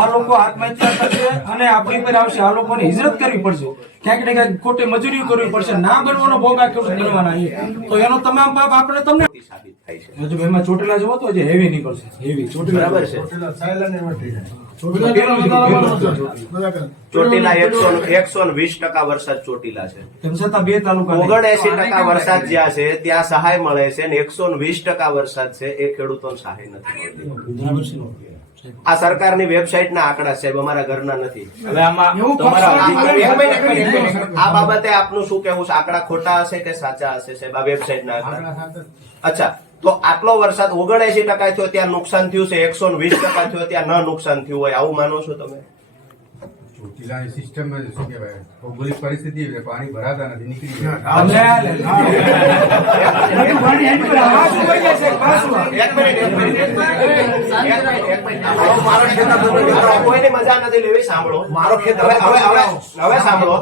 આ લોકો આત્મહત્યા કરશે અને આપણી પર આવશે। આ લોકોને હિજરત કરવી પડશે, ક્યાંક ને ક્યાંક ખોટી મજૂરી કરવી પડશે, ના બનવાનો ભોગ આ ખેડૂત બનવાના છે। તો એનો તમામ પાપ આપણે તમને સાબિત થાય છે। હજુ એમાં ચોટીલા જવો તો હેવી નીકળશે, હેવી ચોટીલા બરાબર છે। ચોટીલા 120% વરસાદ ચોટીલા છે, તેમ છતાં 2 તાલુકા 79% વરસાદ જ્યાં છે ત્યાં સહાય મળે છે અને 120% વરસાદ છે એ ખેડૂતોને સહાય નથી મળતી। આ સરકારની વેબસાઇટ ના આંકડા સાહેબ, અમારા ઘરના નથી। હવે આમાં આ બાબતે આપનું શું કેવું છે? આંકડા ખોટા હશે કે સાચા હશે સાહેબ? આ વેબસાઇટ ના આંકડા અચ્છા, તો આટલો વરસાદ 79% થયો ત્યાં નુકસાન થયું છે, 120% થયો ત્યાં ન નુકસાન થયું હોય, આવું માનો છો તમે? ચોટીલાની સિસ્ટમ શું કહેવાય, ભૌગોલિક પરિસ્થિતિ પાણી ભરાતા નથી, નીકળી કોઈની મજા નથી લેવી। સાંભળો મારો ખેતર, હવે સાંભળો,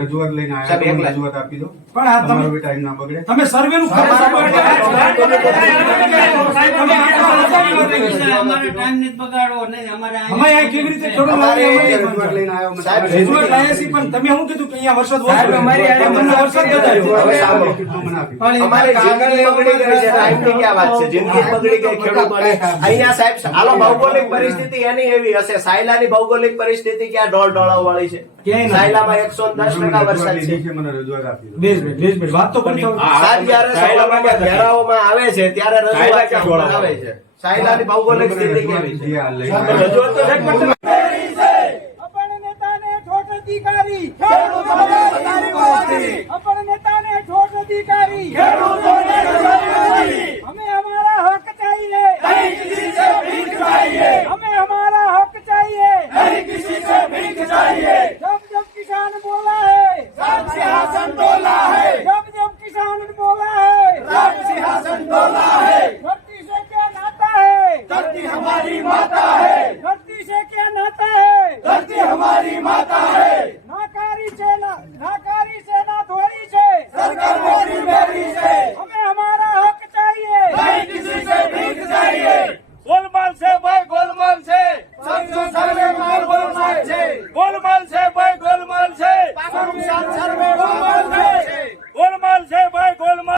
રજૂઆત લઈને આવ્યા, રજૂઆત આપી દો, પણ આ તમારો બી ટાઈમ ના બગડે। તમે સર્વે નું તમે શું કીધું કે અહીંયા વરસાદ અહીંયા સાહેબ હાલો ભૌગોલિક પરિસ્થિતિ એની એવી હશે, સાયલાની ભૌગોલિક પરિસ્થિતિ ક્યાં ઢોળાવ વાળી છે? સાયલામાં 110% વરસાદ છે। મને રજૂઆત આપી દો। વાત તો કરી જયારે સાયલામાં ઘેરાઓમાં આવે છે ત્યારે રજૂઆત આવે છે, સાયલાની ભૌગોલિક સ્થિતિ કેવી છે? રજૂઆત તો